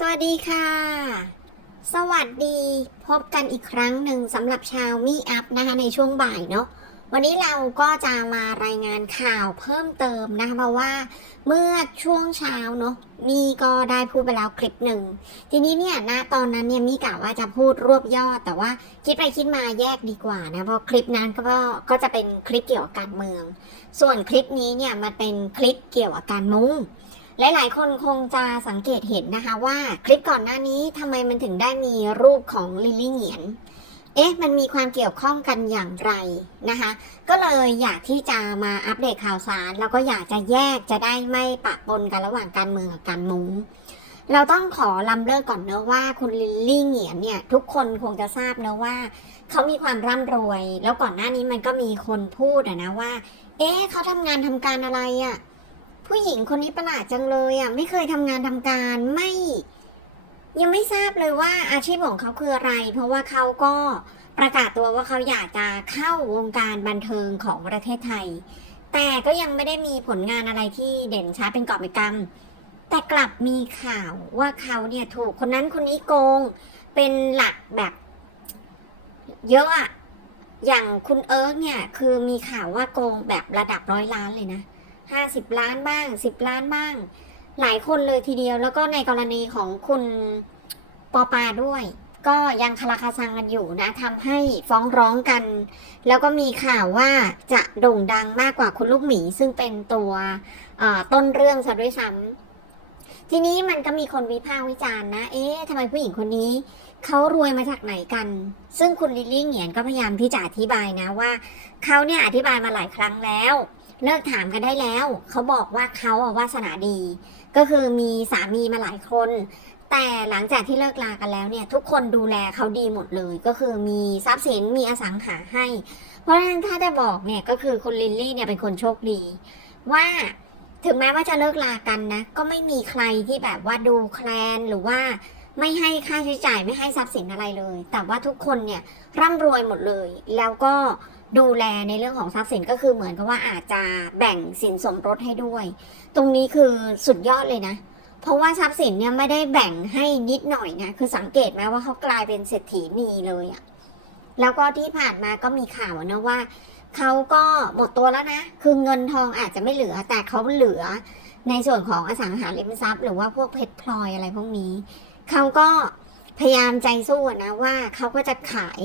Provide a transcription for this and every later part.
สวัสดีค่ะ สวัสดีพบกันอีกครั้งหนึ่งสำหรับชาวมีอัพนะคะในช่วงบ่ายเนาะวันนี้เราก็จะมารายงานข่าวเพิ่มเติมนะคะเพราะว่าเมื่อช่วงเช้าเนาะมีก็ได้พูดไปแล้วคลิปหนึ่ง ทีนี้เนี่ยณตอนนั้นเนี่ยมีกะว่าจะพูดรวบยอด แต่ว่าคิดไปคิดมาแยกดีกว่านะเพราะคลิปนั้นก็ก็จะเป็นคลิปเกี่ยวกับการเมือง ส่วนคลิปนี้เนี่ยมันเป็นคลิปเกี่ยวกับการมุ้ง หลายๆ คนคงจะสังเกตเห็นนะคะว่าคลิปก่อนหน้านี้ทำไมมันถึงได้มีรูปของลิลลี่เหงียน เอ๊ะ มันมีความเกี่ยวข้องกันอย่างไรนะคะ ก็เลยอยากที่จะมาอัปเดตข่าวสาร แล้วก็อยากจะแยกจะได้ไม่ปะปนกันระหว่างการเมืองกับการมุ้งเราต้องขอลำเลิกก่อนเนอะว่าคุณลิลลี่เหงียนเนี่ยทุกคนคงจะทราบเนอะว่า เขามีความร่ำรวย แล้วก่อนหน้านี้มันก็มีคนพูดอะนะว่า เอ๊ะเขาทำงานทำการอะไรอะ ผู้หญิงคนนี้ประหลาดจังเลยอะไม่เคยทำงานทำการไม่ ยังไม่ทราบเลยว่าอาชีพของเขาคืออะไร เพราะว่าเขาก็ประกาศตัวว่าเขาอยากจะเข้าวงการบันเทิงของประเทศไทย แต่ก็ยังไม่ได้มีผลงานอะไรที่เด่นชัดเป็นกอบเป็นกำแต่กลับมีข่าวว่าเขาเนี่ยถูกคนนั้นคนนี้โกง เป็นหลักแบบ เยอะอะอย่างคุณเอิร์กเนี่ยคือมีข่าวว่าโกงแบบระดับร้อยล้านเลยนะ ห้าสิบล้านบ้างสิบล้านบ้าง หลายคนเลยทีเดียว แล้วก็ในกรณีของคุณปอปาด้วย ก็ยังคาราคาซังกันอยู่นะทำให้ฟ้องร้องกัน แล้วก็มีข่าวว่าจะโด่งดังมากกว่าคุณลูกหมี ซึ่งเป็นตัวต้นเรื่องซะด้วยซ้ำทีนี้มันก็มีคนวิพากษ์วิจารณ์นะ เอ๊ะทำไมผู้หญิงคนนี้ เขารวยมาจากไหนกัน ซึ่งคุณลิลลี่เหงียนก็พยายามที่จะอธิบายนะว่า เขาเนี่ยอธิบายมาหลายครั้งแล้ว เลิกถามกันได้แล้ว เขาบอกว่าเขาอะวาสนาดี ก็คือมีสามีมาหลายคน แต่หลังจากที่เลิกลากันแล้วเนี่ย ทุกคนดูแลเขาดีหมดเลย ก็คือมีทรัพย์สินมีอสังหาให้ เพราะฉะนั้นถ้าจะบอกเนี่ยก็คือคุณลิลลี่เนี่ยเป็นคนโชคดี ว่าถึงแม้ว่าจะเลิกลากันนะ ก็ไม่มีใครที่แบบว่าดูแคลนหรือว่าไม่ให้ค่าใช้จ่ายไม่ให้ทรัพย์สินอะไรเลย แต่ว่าทุกคนเนี่ยร่ำรวยหมดเลย แล้วก็ ดูแลในเรื่องของทรัพย์สินก็คือเหมือนกับว่าอาจจะแบ่งสินสมรสให้ด้วย ตรงนี้คือสุดยอดเลยนะ เพราะว่าทรัพย์สินเนี่ยไม่ได้แบ่งให้นิดหน่อยนะคือสังเกตไหมว่าเขากลายเป็นเศรษฐีนีเลยอะแล้วก็ที่ผ่านมาก็มีข่าวนะว่าเขาก็หมดตัวแล้วนะ คือเงินทองอาจจะไม่เหลือ แต่เขาเหลือในส่วนของอสังหาริมทรัพย์ หรือว่าพวกเพชรพลอยอะไรพวกนี้ เขาก็พยายามใจสู้นะว่าเขาก็จะขาย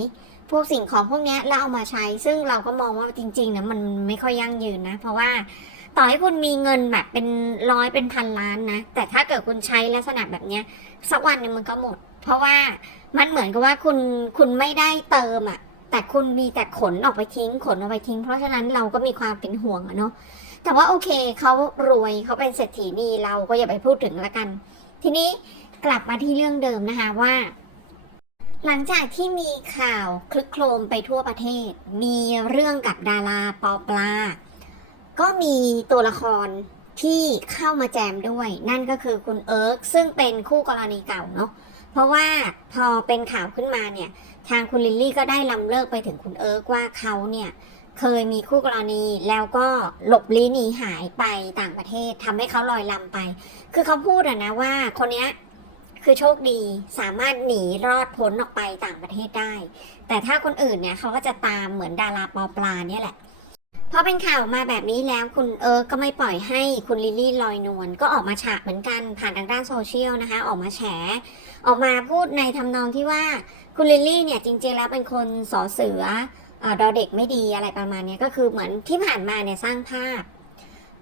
พวกสิ่งของพวกนี้แล้วเอามาใช้ ซึ่งเราก็มองว่าจริงๆนะมันไม่ค่อยยั่งยืนนะ เพราะว่าต่อให้คุณมีเงินแบบเป็นร้อยเป็นพันล้านนะ แต่ถ้าเกิดคุณใช้ลักษณะแบบเนี้ยสักวันนึงมันก็หมด เพราะว่ามันเหมือนกับว่าคุณคุณไม่ได้เติมอะแต่คุณมีแต่ขนออกไปทิ้ง ขนออกไปทิ้ง เพราะฉะนั้นเราก็มีความเป็นห่วงอะเนาะแต่ว่าโอเคเขารวยเขาเป็นเศรษฐีนีเราก็อย่าไปพูดถึงละกัน ทีนี้กลับมาที่เรื่องเดิมนะคะว่า หลังจากที่มีข่าวคลึกโครมไปทั่วประเทศ มีเรื่องกับดาราปอปลา ก็มีตัวละครที่เข้ามาแจมด้วย นั่นก็คือคุณเอิร์กซึ่งเป็นคู่กรณีเก่าเนาะเพราะว่าพอเป็นข่าวขึ้นมาเนี่ย ทางคุณลิลลี่ก็ได้ลำเลิกไปถึงคุณเอิร์กว่าเขาเนี่ยเคยมีคู่กรณีแล้วก็หลบลี้หนีหายไปต่างประเทศทำให้เขาลอยลำไป คือเขาพูดอะนะว่าคนเนี้ย คือโชคดีสามารถหนีรอดพ้นออกไปต่างประเทศได้ แต่ถ้าคนอื่นเนี่ยเขาก็จะตามเหมือนดาราปอปลาเนี่ยแหละพอเป็นข่าวมาแบบนี้แล้วคุณเอิร์กก็ไม่ปล่อยให้คุณลิลลี่ลอยนวลก็ออกมาฉากเหมือนกันผ่านทางด้านโซเชียลนะคะ ออกมาแฉ ออกมาพูดในทำนองที่ว่าคุณลิลลี่เนี่ยจริงๆแล้วเป็นคนสอเสืออดอเด็กไม่ดีอะไรประมาณนี้ก็คือเหมือนที่ผ่านมาเนี่ยสร้างภาพ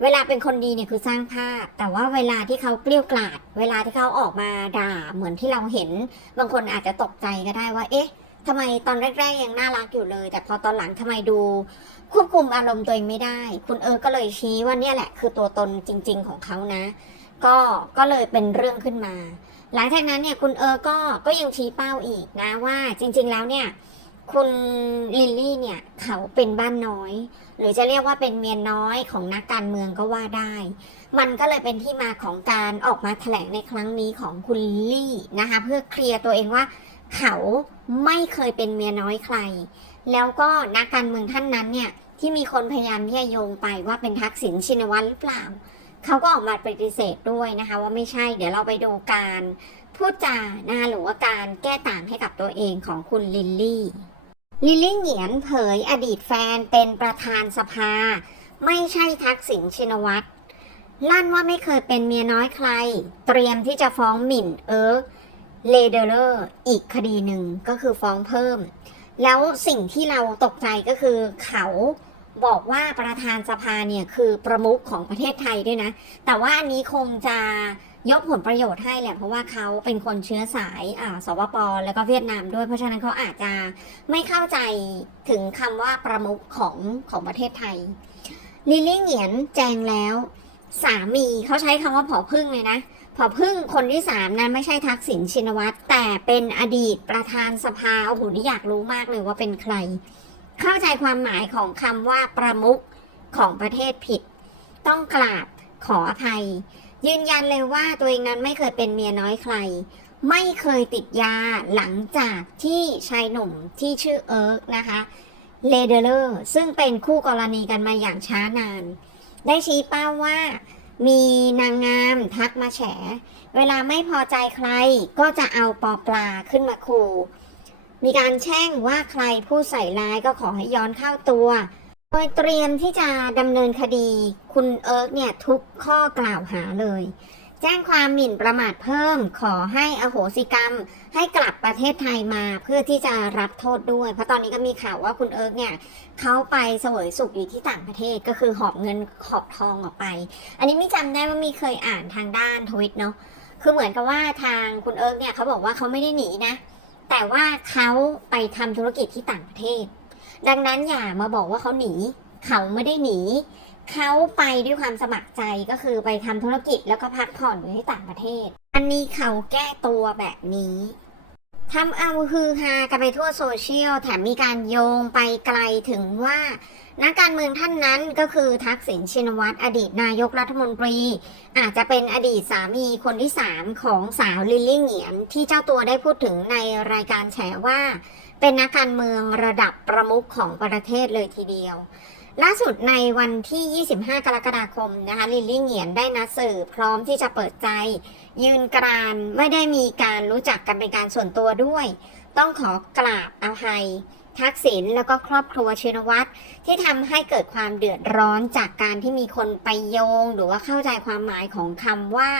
เวลาเป็นคนดีเนี่ยคือสร้างภาพ แต่ว่าเวลาที่เขาเกลี้ยวกล่อดเวลาที่เขาออกมาด่าเหมือนที่เราเห็น บางคนอาจจะตกใจก็ได้ว่า เอ๊ะทำไมตอนแรกๆยังน่ารักอยู่เลย แต่พอตอนหลังทำไมดู ควบคุมอารมณ์ตัวเองไม่ได้ คุณเออก็เลยชี้ว่าเนี่ยแหละ คือตัวตนจริง ๆ ของเขานะ ก็ก็เลยเป็นเรื่องขึ้นมา หลังจากนั้นเนี่ยคุณเออก็ก็ยังชี้เป้าอีกนะว่าจริง ๆ แล้วเนี่ย คุณลิลลี่เนี่ยเขาเป็นบ้านน้อย หรือจะเรียกว่าเป็นเมียน้อยของนักการเมืองก็ว่าได้ มันก็เลยเป็นที่มาของการออกมาแถลงในครั้งนี้ของคุณลิลลี่นะคะเพื่อเคลียร์ตัวเองว่า เขาไม่เคยเป็นเมียน้อยใคร แล้วก็นักการเมืองท่านนั้นเนี่ยที่มีคนพยายามที่จะโยงไปว่าเป็นทักษิณชินวัตรหรือเปล่าเขาก็ออกมาปฏิเสธด้วยนะคะ ว่าไม่ใช่เดี๋ยวเราไปดูการพูดจานะคะหรือว่าการแก้ต่างให้กับตัวเองของคุณลิลลี่ ลิลลี่เหงียนเผยอดีตแฟนเป็นประธานสภา ไม่ใช่ทักษิณชินวัตรลั่นว่าไม่เคยเป็นเมียน้อยใคร เตรียมที่จะฟ้องหมิ่นเอิร์กเลเดอร์อีกคดีหนึ่งก็คือฟ้องเพิ่ม แล้วสิ่งที่เราตกใจก็คือเขาบอกว่าประธานสภาเนี่ยคือประมุขของประเทศไทยด้วยนะ แต่ว่าอันนี้คงจะ ยกผลประโยชน์ให้แหละเพราะว่าเขาเป็นคนเชื้อสายอ่าสวปแล้วก็เวียดนามด้วย เพราะฉะนั้นเขาอาจจะไม่เข้าใจถึงคำว่าประมุขของของประเทศไทยลิลลี่เหงียนแจงแล้ว สามีเขาใช้คำว่าผอพึ่งเลยนะผอพึ่งคนที่สามนั้นไม่ใช่ทักษิณชินวัตรแต่เป็นอดีตประธานสภาโอ้โหนี่อยากรู้มากเลยว่าเป็นใคร เข้าใจความหมายของคำว่าประมุขของประเทศผิด ต้องกราบขออภัย ยืนยันเลยว่าตัวเองนั้นไม่เคยเป็นเมียน้อยใคร ไม่เคยติดยาหลังจากที่ชายหนุ่มที่ชื่อเอิร์กนะคะเลเดอร์ซึ่งเป็นคู่กรณีกันมาอย่างช้านาน ได้ชี้เป้าว่ามีนางงามทักมาแฉ เวลาไม่พอใจใครก็จะเอาปอปลาขึ้นมาขู่มีการแช่งว่าใครผู้ใส่ร้ายก็ขอให้ย้อนเข้าตัว โดยเตรียมที่จะดำเนินคดีคุณเอิร์กเนี่ยทุกข้อกล่าวหาเลย แจ้งความหมิ่นประมาทเพิ่มขอให้อโหสิกรรม ให้กลับประเทศไทยมาเพื่อที่จะรับโทษด้วย เพราะตอนนี้ก็มีข่าวว่าคุณเอิร์กเนี่ยเขาไปเสวยสุขอยู่ที่ต่างประเทศก็คือหอบเงินหอบทองออกไป อันนี้ไม่จำได้ว่ามีเคยอ่านทางด้านทวิตเนาะคือเหมือนกับว่าทางคุณเอิร์กเนี่ยเขาบอกว่าเขาไม่ได้หนีนะ แต่ว่าเขาไปทำธุรกิจที่ต่างประเทศ ดังนั้นอย่ามาบอกว่าเขาหนี เขาไม่ได้หนี เขาไปด้วยความสมัครใจก็คือไปทำธุรกิจแล้วก็พักผ่อนอยู่ที่ต่างประเทศ อันนี้เขาแก้ตัวแบบนี้ทำเอาฮือฮากันไปทั่วโซเชียลแถมมีการโยงไปไกลถึงว่า นักการเมืองท่านนั้นก็คือทักษิณชินวัตรอดีตนายกรัฐมนตรี อาจจะเป็นอดีตสามีคนที่สามของสาวลิลลี่เหงียนที่เจ้าตัวได้พูดถึงในรายการแฉว่า เป็นนักการเมืองระดับประมุขของประเทศเลยทีเดียว ล่าสุดในวันที่ 25 กรกฎาคมนะคะลิลลี่เหงียนได้นัดสื่อพร้อมที่จะเปิดใจ ยืนกรานไม่ได้มีการรู้จักกันเป็นการส่วนตัวด้วย ต้องขอกราบอภัยทักษิณแล้วก็ครอบครัวชินวัตรที่ทำให้เกิดความเดือดร้อนจากการที่มีคนไปโยง หรือว่าเข้าใจความหมายของคำว่า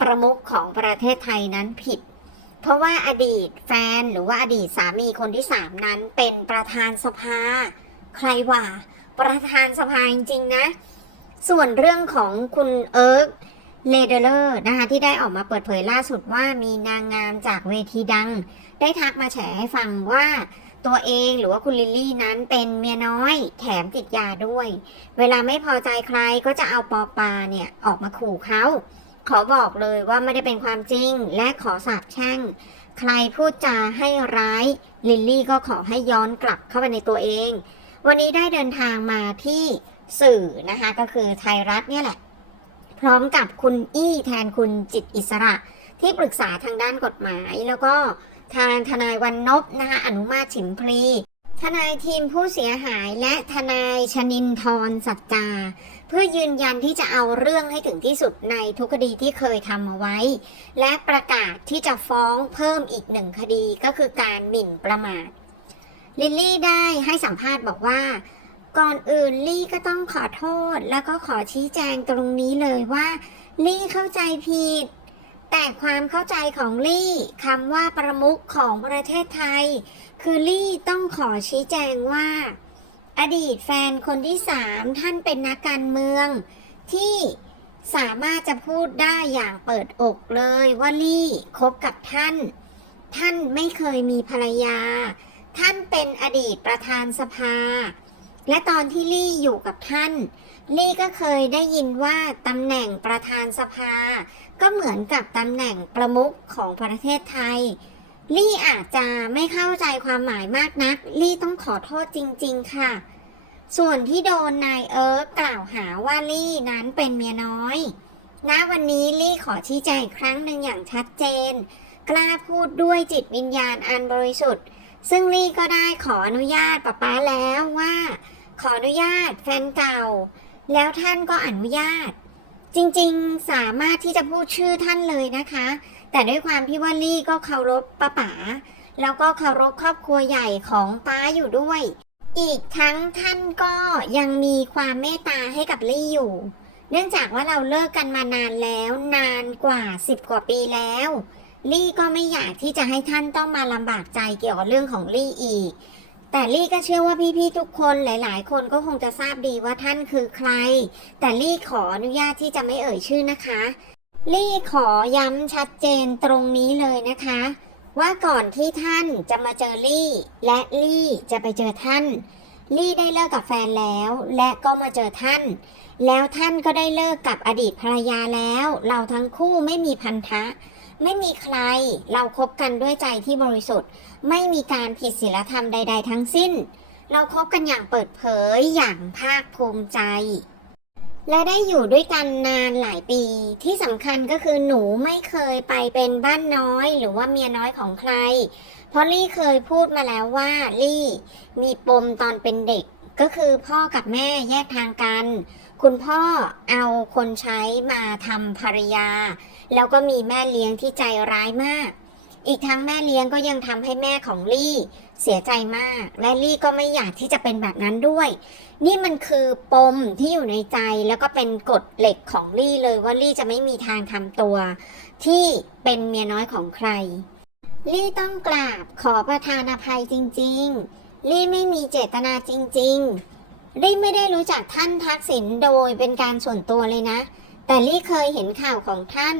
ประมุขของประเทศไทยนั้นผิด เพราะว่าอดีตแฟนหรือว่าอดีตสามีคนที่สามนั้นเป็นประธานสภา ใครว่า ประธานสภาจริงๆนะ ส่วนเรื่องของคุณเอิร์กเลเดอร์นะคะที่ได้ออกมาเปิดเผยล่าสุดว่ามีนางงามจากเวทีดัง ได้ทักมาแฉให้ฟังว่าตัวเองหรือว่าคุณลิลลี่นั้นเป็นเมียน้อยแถมติดยาด้วย เวลาไม่พอใจใครก็จะเอาปอปาเนี่ย ออกมาขู่เขา ขอบอกเลยว่าไม่ได้เป็นความจริงและขอสาบแช่ง ใครพูดจาให้ร้าย ลิลลี่ก็ขอให้ย้อนกลับเข้าไปในตัวเอง วันนี้ได้เดินทางมาที่สื่อนะคะก็คือไทยรัฐเนี่ยแหละ พร้อมกับคุณอี้แทนคุณจิตอิสระ ที่ปรึกษาทางด้านกฎหมาย แล้วก็ทางทนายวันนบนะคะอนุมาตรฉิมพลี ทนายทีมผู้เสียหายและทนายชนินทรสัจจา เพื่อยืนยันที่จะเอาเรื่องให้ถึงที่สุดในทุกคดีที่เคยทำเอาไว้ และประกาศที่จะฟ้องเพิ่มอีกหนึ่งคดีก็คือการหมิ่นประมาท ลิลลี่ได้ให้สัมภาษณ์บอกว่า ก่อนอื่นลี่ก็ต้องขอโทษ แล้วก็ขอชี้แจงตรงนี้เลยว่า ลี่เข้าใจผิด แต่ความเข้าใจของลี่คำว่าประมุขของประเทศไทย คือลี่ต้องขอชี้แจงว่า อดีตแฟนคนที่สามท่านเป็นนักการเมือง ที่สามารถจะพูดได้อย่างเปิดอกเลยว่าลี่คบกับท่าน ท่านไม่เคยมีภรรยา ท่านเป็นอดีตประธานสภา และตอนที่ลี่อยู่กับท่าน ลี่ก็เคยได้ยินว่าตำแหน่งประธานสภา ก็เหมือนกับตำแหน่งประมุขของประเทศไทย ลี่อาจจะไม่เข้าใจความหมายมากนัก ลี่ต้องขอโทษจริง ๆ ค่ะ ส่วนที่โดนนายเอิร์กกล่าวหาว่าลี่นั้นเป็นเมียน้อยณวันนี้ลี่ขอชี้แจงครั้งหนึ่งอย่างชัดเจน กล้าพูดด้วยจิตวิญญาณอันบริสุทธิ์ ซึ่งลี่ก็ได้ขออนุญาตป้าป๊าแล้วว่า ขออนุญาตแฟนเก่า แล้วท่านก็อนุญาต จริงๆสามารถที่จะพูดชื่อท่านเลยนะคะ แต่ด้วยความที่ว่าลี่ก็เคารพป้าป๋าแล้วก็เคารพครอบครัวใหญ่ของป้าอยู่ด้วย อีกทั้งท่านก็ยังมีความเมตตาให้กับลี่อยู่ เนื่องจากว่าเราเลิกกันมานานแล้วนานกว่า 10 กว่าปีแล้ว ลี่ก็ไม่อยากที่จะให้ท่านต้องมาลำบากใจเกี่ยวกับเรื่องของลี่อีก แต่ลี่ก็เชื่อว่าพี่ๆทุกคนหลายๆ คนก็คงจะทราบดีว่าท่านคือใคร แต่ลี่ขออนุญาตที่จะไม่เอ่ยชื่อนะคะ ลี่ขอย้ำชัดเจนตรงนี้เลยนะคะ ว่าก่อนที่ท่านจะมาเจอลี่ และลี่จะไปเจอท่าน ลี่ได้เลิกกับแฟนแล้ว และก็มาเจอท่าน แล้วท่านก็ได้เลิกกับอดีตภรรยาแล้ว เราทั้งคู่ไม่มีพันธะ ไม่มีใคร เราคบกันด้วยใจที่บริสุทธิ์ ไม่มีการผิดศีลธรรมใด ๆ ทั้งสิ้น เราคบกันอย่างเปิดเผยอย่างภาคภูมิใจ และได้อยู่ด้วยกันนานหลายปี ที่สำคัญก็คือหนูไม่เคยไปเป็นบ้านน้อยหรือว่าเมียน้อยของใคร เพราะลี่เคยพูดมาแล้วว่าลี่มีปมตอนเป็นเด็กก็คือพ่อกับแม่แยกทางกัน คุณพ่อเอาคนใช้มาทำภรรยา แล้วก็มีแม่เลี้ยงที่ใจร้ายมาก อีกทั้งแม่เลี้ยงก็ยังทำให้แม่ของลี่เสียใจมาก และลี่ก็ไม่อยากที่จะเป็นแบบนั้นด้วย นี่มันคือปมที่อยู่ในใจแล้วก็เป็นกฎเหล็กของลี่เลยว่าลี่จะไม่มีทางทำตัว ที่เป็นเมียน้อยของใคร ลี่ต้องกราบขอประทานอภัยจริง ๆ ลี่ไม่มีเจตนาจริง ๆ ลี่ไม่ได้รู้จักท่านทักษิณโดยเป็นการส่วนตัวเลยนะ แต่ลี่เคยเห็นข่าวของท่าน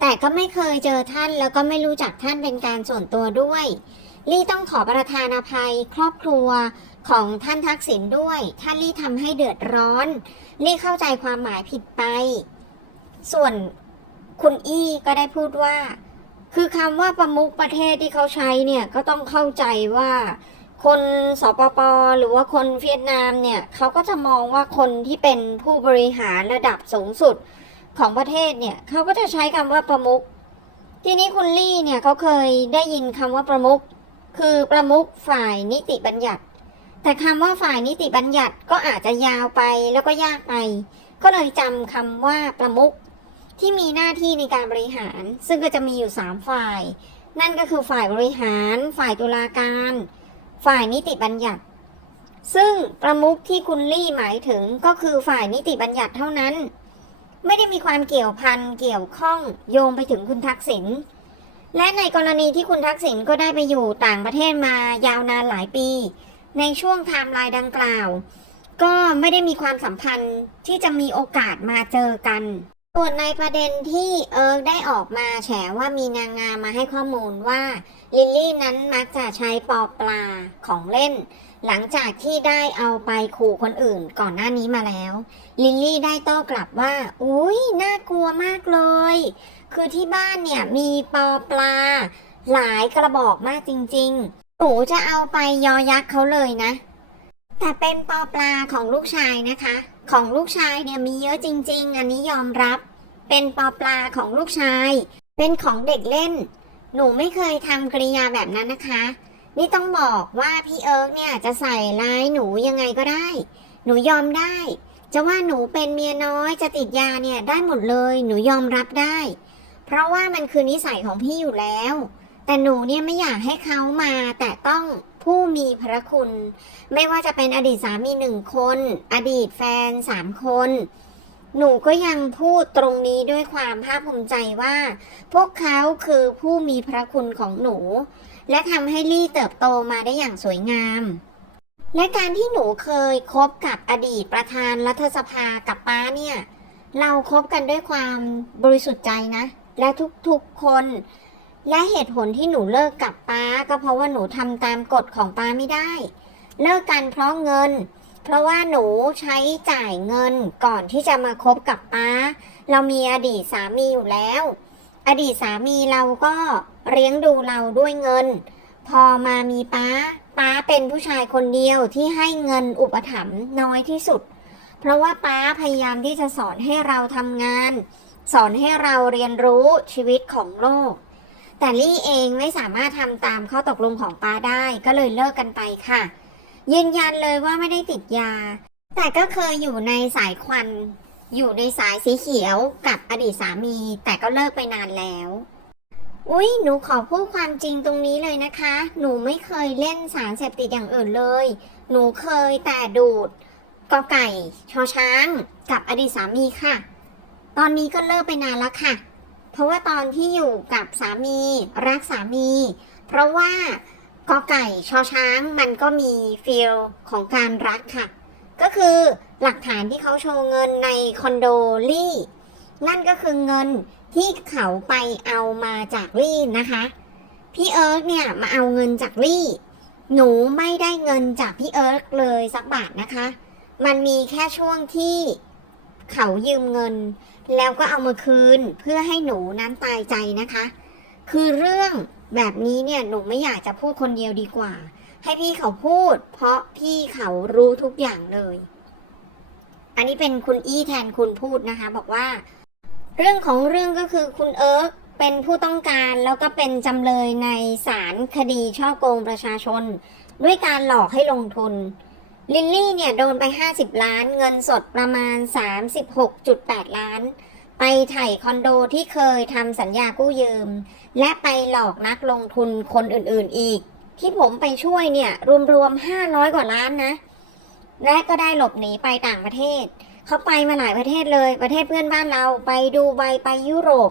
แต่ก็ไม่เคยเจอท่านแล้วก็ไม่รู้จักท่านเป็นการส่วนตัวด้วย ลี่ต้องขอประทานอภัยครอบครัวของท่านทักษิณด้วยถ้าลี่ทำให้เดือดร้อน ลี่เข้าใจความหมายผิดไป ส่วนคุณอี้ก็ได้พูดว่า คือคำว่าประมุขประเทศที่เขาใช้เนี่ยก็ต้องเข้าใจว่าคนสปปหรือว่าคนเวียดนามเนี่ยเขาก็จะมองว่าคนที่เป็นผู้บริหารระดับสูงสุด ของประเทศเนี่ยเขาก็จะใช้คำว่าประมุขทีนี้คุณลี่เนี่ยเขาเคยได้ยินคำว่าประมุขคือประมุขฝ่ายนิติบัญญัติ แต่คำว่าฝ่ายนิติบัญญัติก็อาจจะยาวไปแล้วก็ยากไป ก็เลยจำคำว่าประมุขที่มีหน้าที่ในการบริหาร ซึ่งก็จะมีอยู่ 3 ฝ่าย นั่นก็คือฝ่ายบริหาร ฝ่ายตุลาการ ฝ่ายนิติบัญญัติ ซึ่งประมุขที่คุณลี่หมายถึงก็คือฝ่ายนิติบัญญัติเท่านั้น ไม่ได้มีความเกี่ยวพันเกี่ยวข้องโยงไปถึงคุณทักษิณและในกรณีที่คุณทักษิณก็ได้ไปอยู่ต่างประเทศมายาวนานหลายปี ในช่วงไทม์ไลน์ดังกล่าว ก็ไม่ได้มีความสัมพันธ์ที่จะมีโอกาสมาเจอกัน ส่วนในประเด็นที่เอิร์กได้ออกมาแฉว่ามีนางงามมาให้ข้อมูลว่า ลิลลี่นั้นมักจะใช้ปอปลาของเล่น หลังจากที่ได้เอาไปขู่คนอื่นก่อนหน้านี้มาแล้ว ลิลลี่ได้โต้กลับว่า อุ้ยน่ากลัวมากเลย คือที่บ้านเนี่ยมีปอปลา หลายกระบอกมากจริงๆหนูจะเอาไปยอยักษ์เขาเลยนะ แต่เป็นปอปลาของลูกชายนะคะ ของลูกชายเนี่ยมีเยอะจริง ๆ อันนี้ยอมรับ เป็นปอปลาของลูกชาย เป็นของเด็กเล่น หนูไม่เคยทำกริยาแบบนั้นนะคะ นี่ต้องบอกว่าพี่เอิร์กเนี่ยจะใส่ร้ายหนูยังไงก็ได้ หนูยอมได้ จะว่าหนูเป็นเมียน้อยจะติดยาเนี่ยได้หมดเลย หนูยอมรับได้ เพราะว่ามันคือนิสัยของพี่อยู่แล้ว แต่หนูเนี่ยไม่อยากให้เขามาแต่ต้อง ผู้มีพระคุณ ไม่ว่าจะเป็นอดีตสามีหนึ่งคน อดีตแฟนสามคน หนูก็ยังพูดตรงนี้ด้วยความภาคภูมิใจว่า พวกเขาคือผู้มีพระคุณของหนู และทำให้ลี่เติบโตมาได้อย่างสวยงามและการที่หนูเคยคบกับอดีตประธานรัฐสภากับป้าเนี่ย เราคบกันด้วยความบริสุทธิ์ใจนะ และทุกๆคน และเหตุผลที่หนูเลิกกับป้าก็เพราะว่าหนูทำตามกฎของป้าไม่ได้ เลิกกันเพราะเงิน เพราะว่าหนูใช้จ่ายเงินก่อนที่จะมาคบกับป้า เรามีอดีตสามีอยู่แล้ว อดีตสามีเราก็เลี้ยงดูเราด้วยเงิน พอมามีป้าป้าเป็นผู้ชายคนเดียวที่ให้เงินอุปถัมภ์น้อยที่สุด เพราะว่าป้าพยายามที่จะสอนให้เราทำงาน สอนให้เราเรียนรู้ชีวิตของโลก แต่ลี่เองไม่สามารถทำตามข้อตกลงของป้าได้ก็เลยเลิกกันไปค่ะ ยืนยันเลยว่าไม่ได้ติดยา แต่ก็เคยอยู่ในสายควัน อยู่ในสายสีเขียวกับอดีตสามี แต่ก็เลิกไปนานแล้วอุ๊ย หนูขอพูดความจริงตรงนี้เลยนะคะ หนูไม่เคยเล่นสารเสพติดอย่างอื่นเลย หนูเคยแต่ดูดกอไก่ ชอช้าง กับอดีตสามีค่ะ ตอนนี้ก็เลิกไปนานแล้วค่ะ เพราะว่าตอนที่อยู่กับสามีรักสามี เพราะว่ากอไก่ชอช้างมันก็มีฟีลของการรักค่ะ ก็คือหลักฐานที่เขาโชว์เงินในคอนโดลี่นั่นก็คือเงินที่เขาไปเอามาจากลี่นะคะ พี่เอิร์กเนี่ยมาเอาเงินจากลี่ หนูไม่ได้เงินจากพี่เอิร์กเลยสักบาทนะคะ มันมีแค่ช่วงที่ เขายืมเงิน แล้วก็เอามาคืนเพื่อให้หนูนั้นตายใจนะคะ คือเรื่องแบบนี้เนี่ยหนูไม่อยากจะพูดคนเดียวดีกว่า ให้พี่เขาพูด เพราะพี่เขารู้ทุกอย่างเลย อันนี้เป็นคุณอี้แทนคุณพูดนะคะ บอกว่า เรื่องของเรื่องก็คือคุณเอิร์กเป็นผู้ต้องการแล้วก็เป็นจำเลยในศาลคดีช่อโกงประชาชน ด้วยการหลอกให้ลงทุน ลิลลี่เนี่ยโดนไป 50 ล้านเงินสดประมาณ 36.8 ล้าน ไปไถ่คอนโดที่เคยทำสัญญากู้ยืม และไปหลอกนักลงทุนคนอื่นๆอีก ที่ผมไปช่วยเนี่ย รวมๆ 500 กว่าล้านนะ และก็ได้หลบหนีไปต่างประเทศ เขาไปมาหลายประเทศเลยประเทศเพื่อนบ้านเราไปดูใบไปยุโรป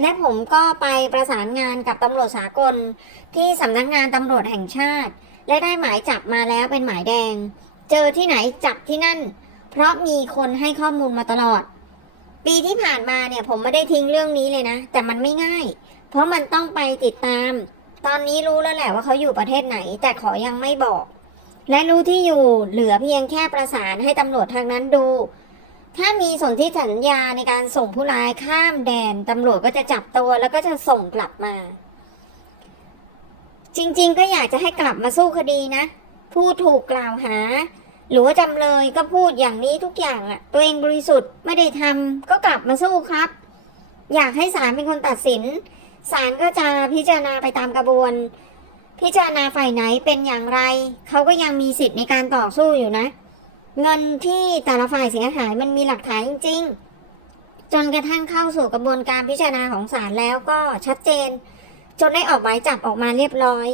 และผมก็ไปประสานงานกับตำรวจสากลที่สำนักงานตำรวจแห่งชาติ และได้หมายจับมาแล้วเป็นหมายแดง เจอที่ไหนจับที่นั่น เพราะมีคนให้ข้อมูลมาตลอด ปีที่ผ่านมาเนี่ยผมไม่ได้ทิ้งเรื่องนี้เลยนะ แต่มันไม่ง่าย เพราะมันต้องไปติดตาม ตอนนี้รู้แล้วแหละว่าเขาอยู่ประเทศไหน แต่ขอยังไม่บอก และรู้ที่อยู่เหลือเพียงแค่ประสานให้ตำรวจทางนั้นดู ถ้ามีสนธิสัญญาในการส่งผู้ร้ายข้ามแดนตำรวจก็จะจับตัวแล้วก็จะส่งกลับมา จริงๆ ก็อยากจะให้กลับมาสู้คดีนะ ผู้ถูกกล่าวหา หรือว่าจำเลยก็พูดอย่างนี้ทุกอย่างอะตัวเองบริสุทธิ์ไม่ได้ทำก็กลับมาสู้ครับ อยากให้ศาลเป็นคนตัดสินศาลก็จะพิจารณาไปตามกระบวน พิจารณาฝ่ายไหนเป็นอย่างไร เขาก็ยังมีสิทธิ์ในการต่อสู้อยู่นะ เงินที่แต่ละฝ่ายเสียหายมันมีหลักฐานจริง ๆ จนกระทั่งเข้าสู่กระบวนการพิจารณาของศาลแล้วก็ชัดเจน จนได้ออกหมายจับออกมาเรียบร้อย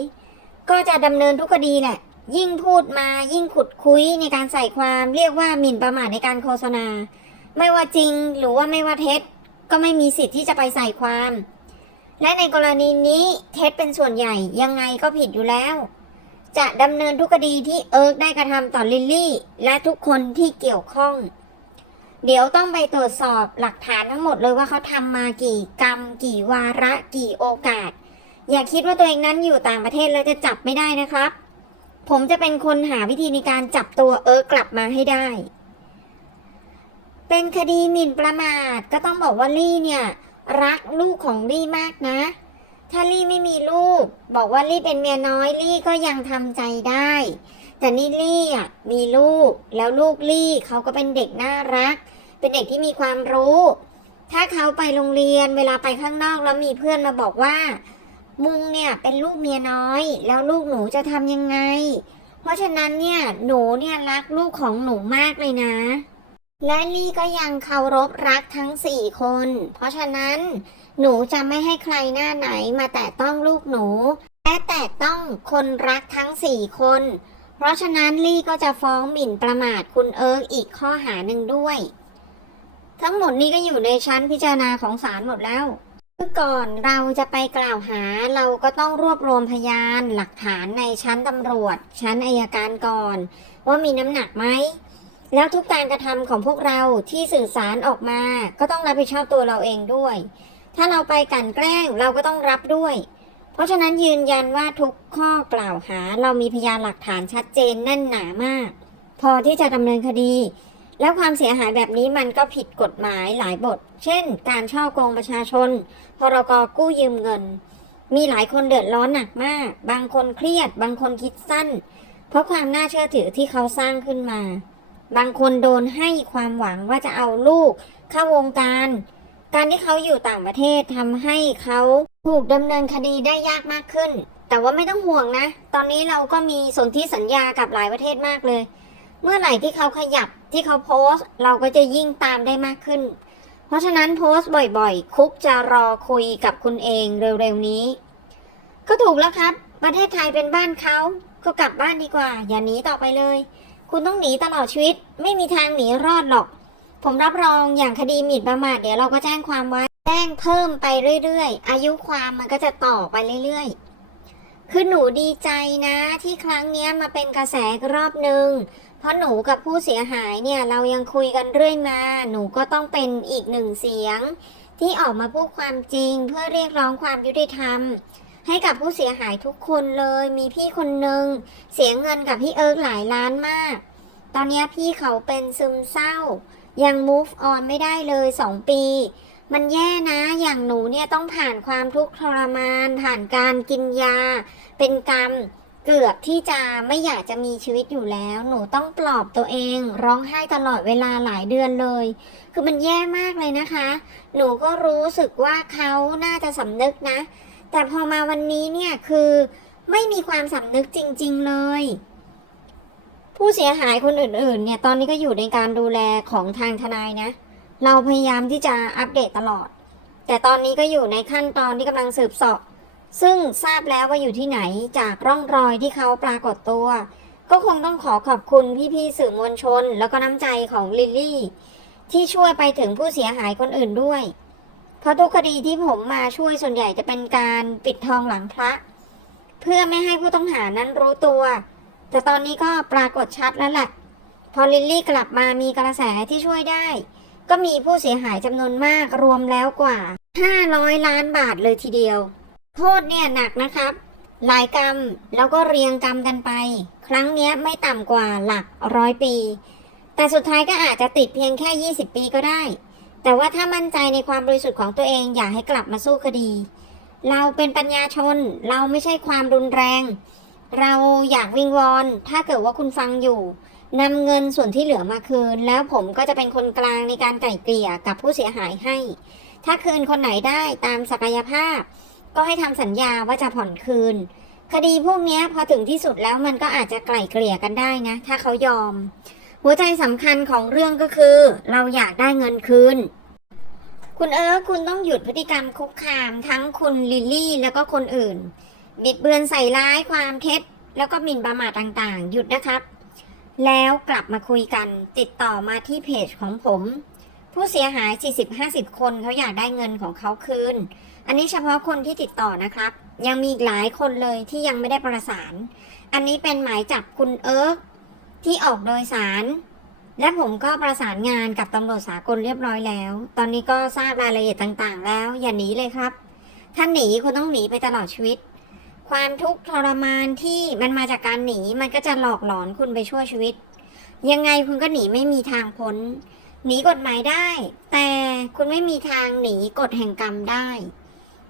ก็จะดำเนินทุกคดีแหละยิ่งพูดมายิ่งขุดคุยในการใส่ความเรียกว่าหมิ่นประมาทในการโฆษณา ไม่ว่าจริงหรือว่าไม่ว่าเท็จก็ไม่มีสิทธิ์ที่จะไปใส่ความ และในกรณีนี้เท็จเป็นส่วนใหญ่ยังไงก็ผิดอยู่แล้ว จะดำเนินทุกคดีที่เอิร์กได้กระทำต่อลิลลี่ และทุกคนที่เกี่ยวข้อง เดี๋ยวต้องไปตรวจสอบหลักฐานทั้งหมดเลยว่าเขาทำมากี่กรรม กี่วาระ กี่โอกาส อย่าคิดว่าตัวเองนั้นอยู่ต่างประเทศแล้วจะจับไม่ได้นะครับ ผมจะเป็นคนหาวิธีในการจับตัวเอิร์กกลับมาให้ได้ เป็นคดีหมิ่นประมาทก็ต้องบอกว่าลี่เนี่ยรักลูกของลี่มากนะ ถ้าลี่ไม่มีลูก บอกว่าลี่เป็นเมียน้อยลี่ก็ยังทำใจได้ แต่นี่ลี่อะมีลูกแล้วลูกลี่เขาก็เป็นเด็กน่ารัก เป็นเด็กที่มีความรู้ ถ้าเขาไปโรงเรียนเวลาไปข้างนอกแล้วมีเพื่อนมาบอกว่า มุงเนี่ยเป็นลูกเมียน้อย แล้วลูกหนูจะทำยังไง เพราะฉะนั้นเนี่ยหนูเนี่ยรักลูกของหนูมากเลยนะ และลี่ก็ยังเคารพรักทั้งสี่คน เพราะฉะนั้น หนูจะไม่ให้ใครหน้าไหนมาแตะต้องลูกหนูและแตะต้องคนรักทั้งสี่คน เพราะฉะนั้นลี่ก็จะฟ้องหมิ่นประมาทคุณเอิร์กอีกข้อหาหนึ่งด้วย ทั้งหมดนี้ก็อยู่ในชั้นพิจารณาของศาลหมดแล้ว คือก่อนเราจะไปกล่าวหาเราก็ต้องรวบรวมพยานหลักฐานในชั้นตำรวจ ชั้นอายการก่อน ว่ามีน้ำหนักไหม แล้วทุกการกระทำของพวกเราที่สื่อสารออกมา ก็ต้องรับผิดชอบตัวเราเองด้วย ถ้าเราไปกลันแกล้งเราก็ต้องรับด้วย เพราะฉะนั้นยืนยันว่าทุกข้อกล่าวหาเรามีพยานหลักฐานชัดเจนแน่นหนามาก พอที่จะดำเนินคดีแล้วความเสียหายแบบนี้มันก็ผิดกฎหมายหลายบท เช่น การช่อโกงประชาชน พรกกู้ยืมเงิน มีหลายคนเดือดร้อนหนักมาก บางคนเครียด บางคนคิดสั้น เพราะความน่าเชื่อถือที่เขาสร้างขึ้นมา บางคนโดนให้ความหวังว่าจะเอาลูก เข้าวงการ การที่เขาอยู่ต่างประเทศทำให้เขาถูกดำเนินคดีได้ยากมากขึ้น แต่ว่าไม่ต้องห่วงนะ ตอนนี้เราก็มีสนธิสัญญากับหลายประเทศมากเลย เมื่อไหร่ที่เขาขยับที่เขาโพสต์ เราก็จะยิ่งตามได้มากขึ้น เพราะฉะนั้นโพสต์บ่อยๆ คุกจะรอคุยกับคุณเองเร็วๆนี้ ก็ถูกแล้วครับ ประเทศไทยเป็นบ้านเขาก็กลับบ้านดีกว่า อย่าหนีต่อไปเลย คุณต้องหนีตลอดชีวิต ไม่มีทางหนีรอดหรอก ผมรับรองอย่างคดีหมิ่นประมาทเดี๋ยวเราก็แจ้งความไว้ แจ้งเพิ่มไปเรื่อยๆ อายุความมันก็จะต่อไปเรื่อยๆ คือหนูดีใจนะที่ครั้งนี้มาเป็นกระแสรอบหนึ่ง เพราะหนูกับผู้เสียหายเนี่ยเรายังคุยกันเรื่อยมา หนูก็ต้องเป็นอีกหนึ่งเสียง ที่ออกมาพูดความจริงเพื่อเรียกร้องความยุติธรรม ให้กับผู้เสียหายทุกคนเลยมีพี่คนหนึ่งเสียเงินกับพี่เอิร์กหลายล้านมาก ตอนนี้พี่เขาเป็นซึมเศร้า ยัง move on ไม่ได้เลยสองปี มันแย่นะอย่างหนูเนี่ยต้องผ่านความทุกข์ทรมาน ผ่านการกินยา เป็นกรรม เกือบที่จะไม่อยากจะมีชีวิตอยู่แล้ว หนูต้องปลอบตัวเอง ร้องไห้ตลอดเวลาหลายเดือนเลย คือมันแย่มากเลยนะคะ หนูก็รู้สึกว่าเขาน่าจะสำนึกนะ แต่พอมาวันนี้เนี่ยคือไม่มีความสำนึกจริง ๆเลย ผู้เสียหายคนอื่นๆ เนี่ยตอนนี้ก็อยู่ในการดูแลของทางทนายนะ เราพยายามที่จะอัปเดตตลอด แต่ตอนนี้ก็อยู่ในขั้นตอนที่กำลังสืบสอบ ซึ่งทราบแล้วว่าอยู่ที่ไหนจากร่องรอยที่เขาปรากฏตัว ก็คงต้องขอขอบคุณพี่ๆสื่อมวลชน แล้วก็น้ำใจของลิลลี่ ที่ช่วยไปถึงผู้เสียหายคนอื่นด้วย เพราะทุกคดีที่ผมมาช่วยส่วนใหญ่จะเป็นการปิดทองหลังพระ เพื่อไม่ให้ผู้ต้องหานั้นรู้ตัว แต่ตอนนี้ก็ปรากฏชัดแล้วแหละพอลิลลี่กลับมามีกระแสที่ช่วยได้ ก็มีผู้เสียหายจำนวนมากรวมแล้วกว่า 500 ล้านบาทเลยทีเดียว โทษเนี่ยหนักนะครับ หลายกรรมแล้วก็เรียงกรรมกันไป ครั้งนี้ไม่ต่ำกว่าหลักร้อยปี แต่สุดท้ายก็อาจจะติดเพียงแค่ 20 ปีก็ได้ แต่ว่าถ้ามั่นใจในความบริสุทธิ์ของตัวเองอย่าให้กลับมาสู้คดี เราเป็นปัญญาชน เราไม่ใช่ความรุนแรง เราอยากวิงวอน ถ้าเกิดว่าคุณฟังอยู่นำเงินส่วนที่เหลือมาคืน แล้วผมก็จะเป็นคนกลางในการไกล่เกลี่ยกับผู้เสียหายให้ ถ้าคืนคนไหนได้ตามศักยภาพ ก็ให้ทำสัญญาว่าจะผ่อนคืน คดีพวกนี้พอถึงที่สุดแล้วมันก็อาจจะไกล่เกลี่ยกันได้นะ ถ้าเขายอม หัวใจสำคัญของเรื่องก็คือ เราอยากได้เงินคืน คุณเอิร์กคุณต้องหยุดพฤติกรรมคุกคามทั้งคุณลิลลี่แล้วก็คนอื่น บิดเบือนใส่ร้ายความเท็จ แล้วก็หมิ่นประมาทต่างๆ หยุดนะครับ แล้วกลับมาคุยกันติดต่อมาที่เพจของผม ผู้เสียหาย 40-50 คนเขาอยากได้เงินของเขาคืน อันนี้เฉพาะคนที่ติดต่อนะครับ ยังมีอีกหลายคนเลยที่ยังไม่ได้ประสาน อันนี้เป็นหมายจับคุณเอิร์กที่ออกโดยสาร และผมก็ประสานงานกับตำรวจสากลเรียบร้อยแล้ว ตอนนี้ก็ทราบรายละเอียดต่างๆ แล้ว อย่าหนีเลยครับ ถ้าหนีคุณต้องหนีไปตลอดชีวิต ความทุกข์ทรมานที่มันมาจากการหนีมันก็จะหลอกหลอนคุณไปชั่วชีวิต ยังไงคุณก็หนีไม่มีทางพ้นหนีกฎหมายได้ แต่คุณไม่มีทางหนีกฎแห่งกรรมได้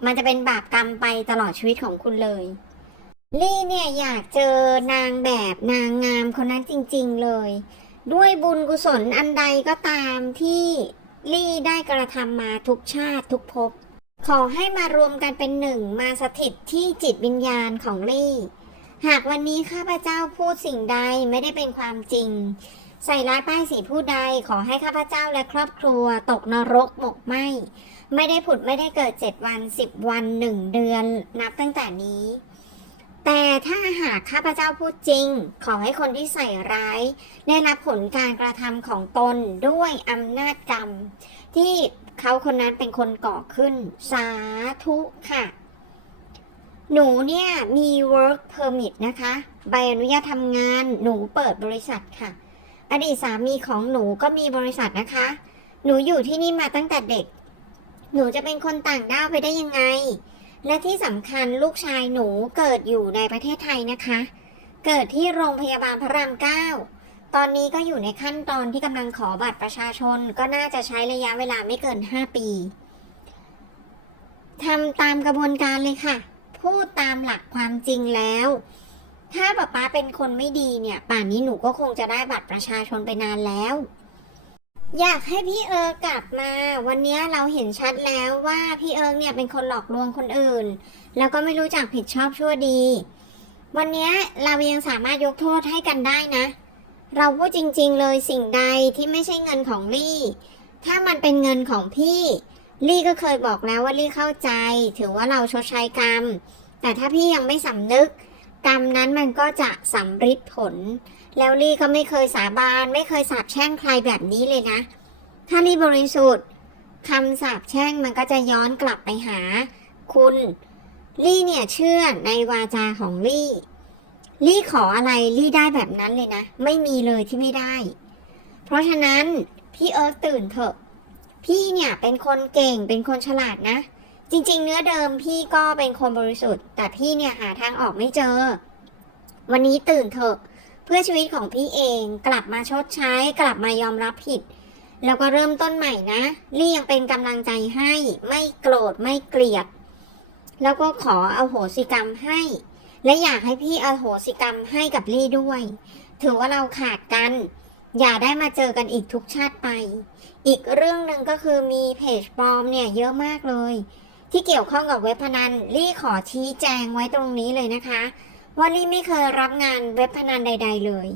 มันจะเป็นบาปกรรมไปตลอดชีวิตของคุณเลย ลี่เนี่ยอยากเจอนางแบบนางงามคนนั้นจริง ๆเลย ด้วยบุญกุศลอันใดก็ตามที่ลี่ได้กระทำมาทุกชาติทุกภพขอให้มารวมกันเป็นหนึ่งมาสถิตที่จิตวิญญาณของลี่ หากวันนี้ข้าพเจ้าพูดสิ่งใดไม่ได้เป็นความจริง ใส่ร้ายป้ายสีผู้ใดขอให้ข้าพเจ้าและครอบครัวตกนรกหมกไหม ไม่ได้ผุดไม่ได้เกิดเจ็ดวันสิบวันหนึ่งเดือนนับตั้งแต่นี้ แต่ถ้าหากข้าพเจ้าพูดจริง ขอให้คนที่ใส่ร้าย ได้รับผลการกระทำของตนด้วยอำนาจกรรม ที่เขาคนนั้นเป็นคนก่อขึ้น สาธุค่ะ หนูเนี่ย มี work permit นะคะ ใบอนุญาตทำงานหนูเปิดบริษัทค่ะ อดีตสามีของหนูก็มีบริษัทนะคะ หนูอยู่ที่นี่มาตั้งแต่เด็ก หนูจะเป็นคนต่างด้าวไปได้ยังไง และที่สำคัญลูกชายหนูเกิดอยู่ในประเทศไทยนะคะ เกิดที่โรงพยาบาลพระรามเก้าตอนนี้ก็อยู่ในขั้นตอนที่กำลังขอบัตรประชาชน ก็น่าจะใช้ระยะเวลาไม่เกิน 5 ปีทำตามกระบวนการเลยค่ะ พูดตามหลักความจริงแล้ว ถ้าป๊าป๊าเป็นคนไม่ดีเนี่ย ป่านนี้หนูก็คงจะได้บัตรประชาชนไปนานแล้ว อยากให้พี่เอิร์กกลับมา วันนี้เราเห็นชัดแล้วว่าพี่เอิร์กเนี่ยเป็นคนหลอกลวงคนอื่น แล้วก็ไม่รู้จักผิดชอบชั่วดี วันนี้เรายังสามารถยกโทษให้กันได้นะ เราพูดจริง ๆ เลยสิ่งใดที่ไม่ใช่เงินของลี่ ถ้ามันเป็นเงินของพี่ลี่ก็เคยบอกแล้วว่าลี่เข้าใจ ถือว่าเราชดใช้กรรม แต่ถ้าพี่ยังไม่สำนึก กรรมนั้นมันก็จะสำฤทธิ์ผล แล้วลี่ก็ไม่เคยสาบาน ไม่เคยสาบแช่งใครแบบนี้เลยนะ ถ้าลี่บริสุทธิ์คำสาบแช่งมันก็จะย้อนกลับไปหา คุณลี่เนี่ยเชื่อในวาจาของลี่ลี่ขออะไรลี่ได้แบบนั้นเลยนะ ไม่มีเลยที่ไม่ได้ เพราะฉะนั้นพี่เอิร์ธตื่นเถอะ พี่เนี่ยเป็นคนเก่งเป็นคนฉลาดนะ จริง ๆ เนื้อเดิมพี่ก็เป็นคนบริสุทธิ์ แต่พี่เนี่ยหาทางออกไม่เจอ วันนี้ตื่นเถอะ พื่อชีวิตของพี่เองกลับมาชดใช้กลับมายอมรับผิด แล้วก็เริ่มต้นใหม่นะลี่ยังเป็นกำลังใจให้ไม่โกรธไม่เกลียด แล้วก็ขอเอาโหสิกรรมให้ และอยากให้พี่อโหสิกรรมให้กับลี่ด้วย ถือว่าเราขาดกัน อย่าได้มาเจอกันอีกทุกชาติไป อีกเรื่องหนึ่งก็คือมีเพจปลอมเนี่ยเยอะมากเลย ที่เกี่ยวข้องกับเว็บพนันลี่ขอชี้แจงไว้ตรงนี้เลยนะคะ ว่าลี่ไม่เคยรับงานเว็บพนันใด ๆ เลย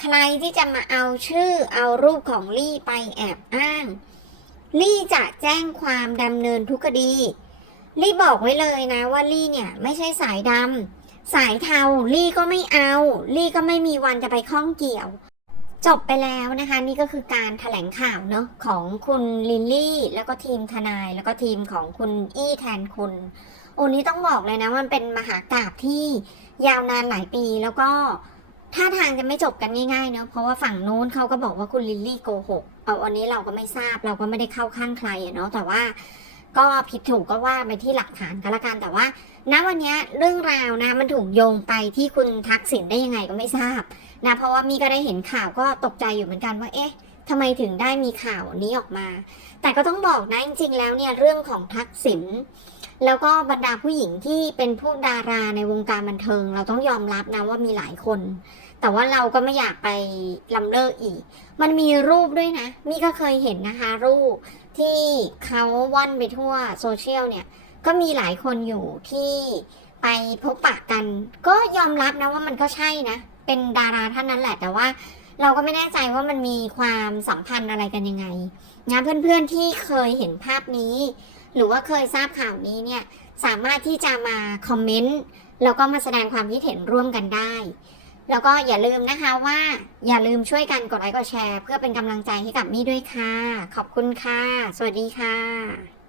ใครที่จะมาเอาชื่อเอารูปของลี่ไปแอบอ้าง ลี่จะแจ้งความดำเนินทุกคดี ลี่บอกไว้เลยนะว่าลี่เนี่ยไม่ใช่สายดำสายเทาลี่ก็ไม่เอา ลี่ก็ไม่มีวันจะไปข้องเกี่ยว จบไปแล้วนะคะ นี่ก็คือการถแถลงข่าวเนาะของคุณลินลี่ แล้วก็ทีมทนาย แล้วก็ทีมของคุณอี้แทนคุณโอ้นี้ต้องบอกเลยนะมันเป็นมหากราบที่ ยาวนานหลายปีแล้วก็ท่าทางจะไม่จบกันง่ายๆเนาะเพราะว่าฝั่งนู้นเขาก็บอกว่าคุณลินลี่โกหกเอาอันนี้เราก็ไม่ทราบเราก็ไม่ได้เข้าข้างใครอะเนาะแต่ว่าก็ผิดถูกก็ว่าไปที่หลักฐานก็แล้วกันแต่ว่า ณวันนี้เรื่องราวนะมันถูกโยงไปที่คุณทักษิณได้ยังไงก็ไม่ทราบนะเพราะว่ามีก็ได้เห็นข่าวก็ตกใจอยู่เหมือนกันว่าเอ๊ะทำไมถึงได้มีข่าวนี้ออกมา แต่ก็ต้องบอกนะจริงๆแล้วเนี่ยเรื่องของทักษิณ แล้วก็บรรดาผู้หญิงที่เป็นพวกดาราในวงการบันเทิง เราต้องยอมรับนะว่ามีหลายคน แต่ว่าเราก็ไม่อยากไปลำเลิกอีก มันมีรูปด้วยนะ มีก็เคยเห็นนะคะ รูปที่เขาว่อนไปทั่วโซเชียลเนี่ย ก็มีหลายคนอยู่ที่ไปพบปะกัน ก็ยอมรับนะว่ามันก็ใช่นะ เป็นดาราท่านนั้นแหละ แต่ว่าเราก็ไม่แน่ใจว่ามันมีความสัมพันธ์อะไรกันยังไงนะเพื่อนๆที่เคยเห็นภาพนี้ หรือว่าเคยทราบข่าวนี้เนี่ยสามารถที่จะมาคอมเมนต์แล้วก็มาแสดงความคิดเห็นร่วมกันได้ แล้วก็อย่าลืมนะคะว่าอย่าลืมช่วยกันกดไลค์กดแชร์ เพื่อเป็นกำลังใจให้กับมี่ด้วยค่ะ ขอบคุณค่ะ สวัสดีค่ะ